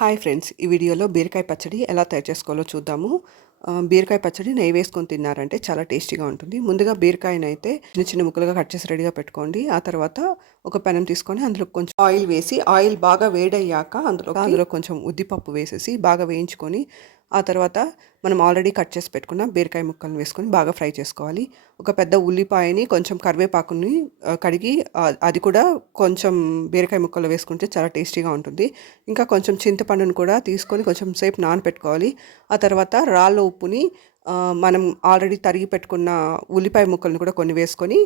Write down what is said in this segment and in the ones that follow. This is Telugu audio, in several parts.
హాయ్ ఫ్రెండ్స్, ఈ వీడియోలో బీరకాయ పచ్చడి ఎలా తయారు చేసుకోవాలో చూద్దాము. బీరకాయ పచ్చడి నెయ్యి వేసుకొని తిన్నారంటే చాలా టేస్టీగా ఉంటుంది. ముందుగా బీరకాయనైతే చిన్న చిన్న ముక్కలుగా కట్ చేసి రెడీగా పెట్టుకోండి. ఆ తర్వాత ఒక పెనం తీసుకొని అందులో కొంచెం ఆయిల్ వేసి, ఆయిల్ బాగా వేడయ్యాక అందులో కొంచెం ఉద్దిపప్పు వేసేసి బాగా వేయించుకొని, ఆ తర్వాత మనం ఆల్రెడీ కట్ చేసి పెట్టుకున్న బీరకాయ ముక్కలను వేసుకొని బాగా ఫ్రై చేసుకోవాలి. ఒక పెద్ద ఉల్లిపాయని, కొంచెం కరివేపాకుని కడిగి అది కూడా కొంచెం బీరకాయ ముక్కలు వేసుకుంటే చాలా టేస్టీగా ఉంటుంది. ఇంకా కొంచెం చింతపండును కూడా తీసుకొని కొంచెం సేపు నానపెట్టుకోవాలి. ఆ తర్వాత రాళ్ళ ఉప్పుని మనం ఆల్రెడీ తరిగి పెట్టుకున్న ఉల్లిపాయ ముక్కలను కూడా కొన్ని వేసుకొని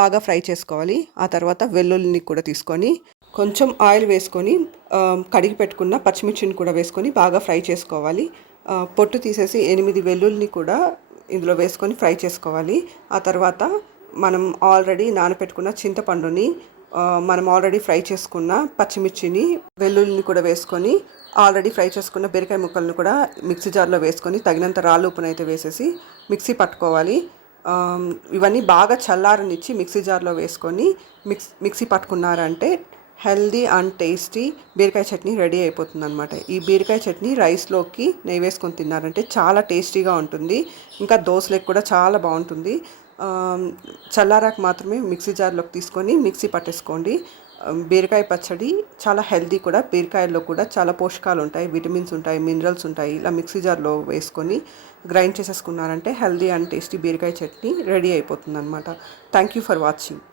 బాగా ఫ్రై చేసుకోవాలి. ఆ తర్వాత వెల్లుల్లిని కూడా తీసుకొని కొంచెం ఆయిల్ వేసుకొని కడిగి పెట్టుకున్న పచ్చిమిర్చిని కూడా వేసుకొని బాగా ఫ్రై చేసుకోవాలి. పొట్టు తీసేసి 8 వెల్లుల్లిని కూడా ఇందులో వేసుకొని ఫ్రై చేసుకోవాలి. ఆ తర్వాత మనం ఆల్రెడీ నానపెట్టుకున్న చింతపండుని, మనం ఆల్రెడీ ఫ్రై చేసుకున్న పచ్చిమిర్చిని, వెల్లుల్లిని కూడా వేసుకొని ఆల్రెడీ ఫ్రై చేసుకున్న బీరకాయ ముక్కలను కూడా మిక్సీ జార్లో వేసుకొని తగినంత రాళ్ళు ఉప్పునైతే వేసేసి మిక్సీ పట్టుకోవాలి. ఇవన్నీ బాగా చల్లారనిచ్చి మిక్సీ జార్లో వేసుకొని మిక్సీ పట్టుకున్నారంటే హెల్దీ అండ్ టేస్టీ బీరకాయ చట్నీ రెడీ అయిపోతుంది అనమాట. ఈ బీరకాయ చట్నీ రైస్లోకి నెయ్యి వేసుకొని తిన్నారంటే చాలా టేస్టీగా ఉంటుంది. ఇంకా దోశలకు కూడా చాలా బాగుంటుంది. చల్లారాక మాత్రమే మిక్సీ జార్లోకి తీసుకొని మిక్సీ పట్టేసుకోండి. బీరకాయ పచ్చడి చాలా హెల్దీ కూడా. బీరకాయల్లో కూడా చాలా పోషకాలు ఉంటాయి, విటమిన్స్ ఉంటాయి, మినరల్స్ ఉంటాయి. ఇలా మిక్సీ జార్లో వేసుకొని గ్రైండ్ చేసేసుకున్నారంటే హెల్దీ అండ్ టేస్టీ బీరకాయ చట్నీ రెడీ అయిపోతుంది అనమాట. Thank you for watching.